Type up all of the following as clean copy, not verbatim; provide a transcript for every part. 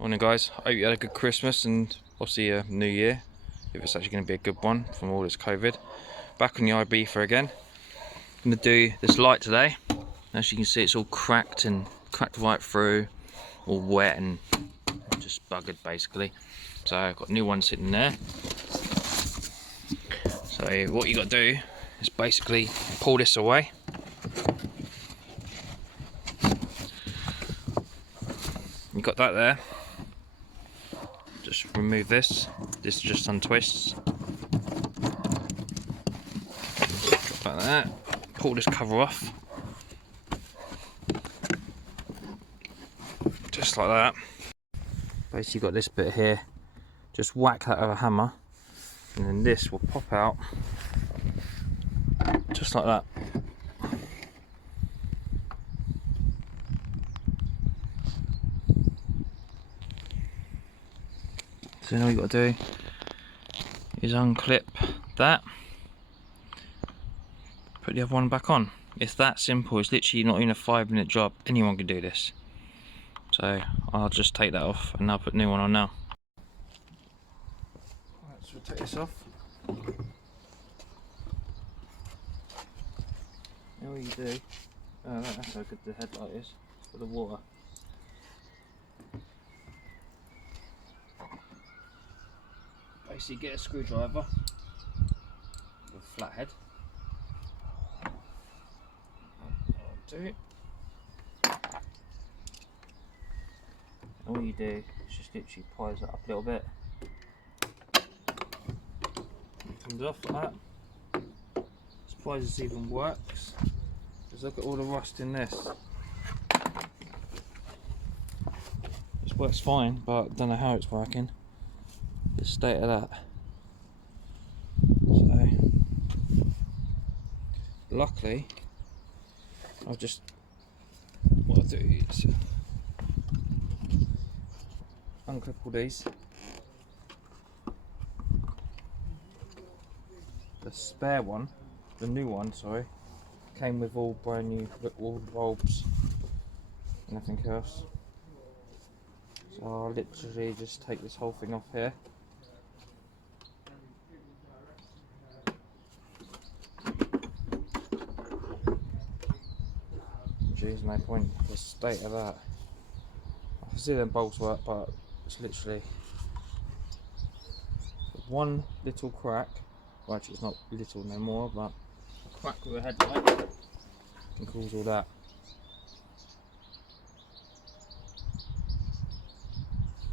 Morning guys, hope you had a good Christmas and obviously a new year, if it's actually going to be a good one from all this COVID. Back on the Ibiza again. I'm going to do this light today. As you can see, it's all cracked right through, all wet and just buggered basically. So I've got a new one sitting there. So what you got to do is basically pull this away. You got that there. Just remove this. This just untwists. Like that. Pull this cover off. Just like that. Basically, you've got this bit here. Just whack that with a hammer, and then this will pop out. Just like that. So now all you got to do is unclip that, put the other one back on. It's that simple. It's literally not even a 5-minute job. Anyone can do this. So I'll just take that off and I'll put a new one on now. Right, so we'll take this off. Now what you do, that's how good the headlight is for the water. Basically get a screwdriver with a flat head. Two. All you do is just literally prise it up a little bit. It comes off like that. Surprised this even works. Just look at all the rust in this. This works fine, but I don't know how it's working. The state of that. So, luckily, what I'll do is unclip all these. The spare one, the new one, sorry, came with all brand new all bulbs and everything else. So I'll literally just take this whole thing off here. There's no point. The state of that. I can see them bolts work, but it's literally one little crack. Well, actually, it's not little no more, but a crack with a headlight can cause all that.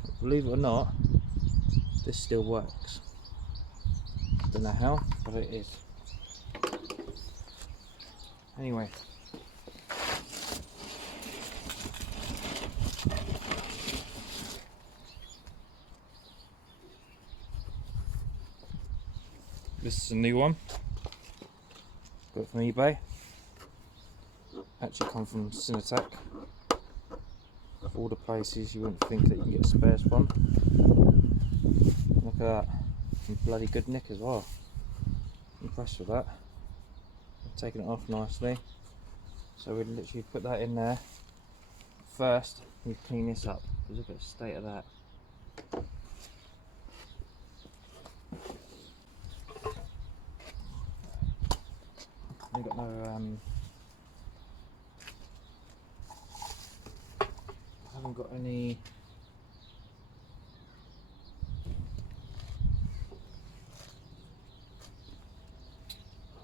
But believe it or not, this still works. Don't know how, but it is. Anyway. This is a new one, got it from eBay. Actually come from Cinetech. Of all the places you wouldn't think that you can get spares from. Look at that, in bloody good nick as well. Impressed with that. I've taken it off nicely. So we'll literally put that in there. First, we clean this up. Look at the state of that. I've got no I haven't got any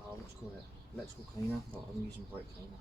what's it called, electrical cleaner, but I'm using brake cleaner.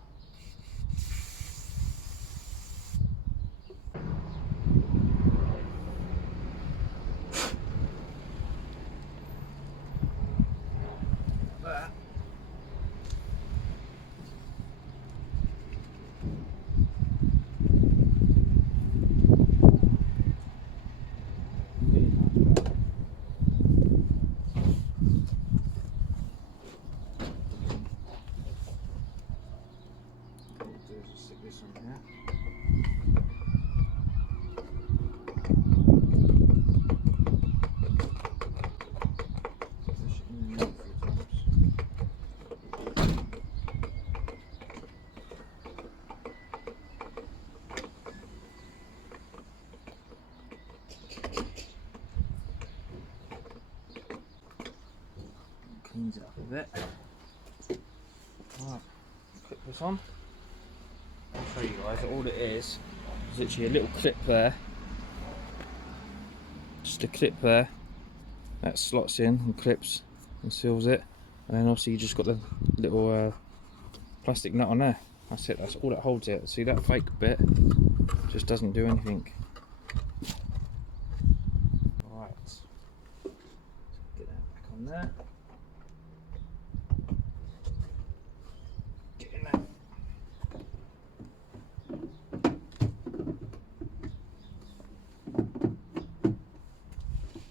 cleans it up a bit. Right, clip this on. I'll show you guys that all it is literally a little clip there. Just a clip there that slots in and clips and seals it, and then obviously you just got the little plastic nut on there. That's it, that's all that holds it. See that fake bit just doesn't do anything. Right, get that back on there. Get in there.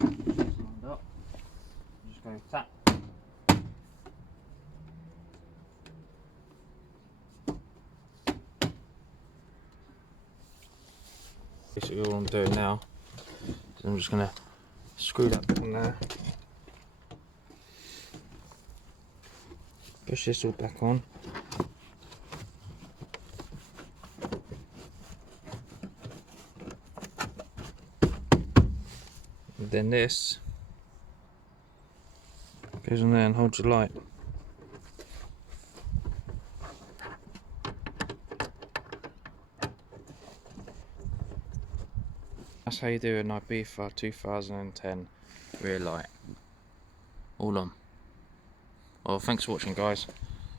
Lined up. Just go tap. Basically all I'm doing now is I'm just going to screw that on there, push this all back on, and then this goes on there and holds your light. That's how you do an Ibiza 2010 rear light. All on. Well, thanks for watching, guys.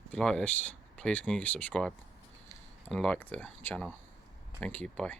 If you like this, please can you subscribe and like the channel. Thank you, bye.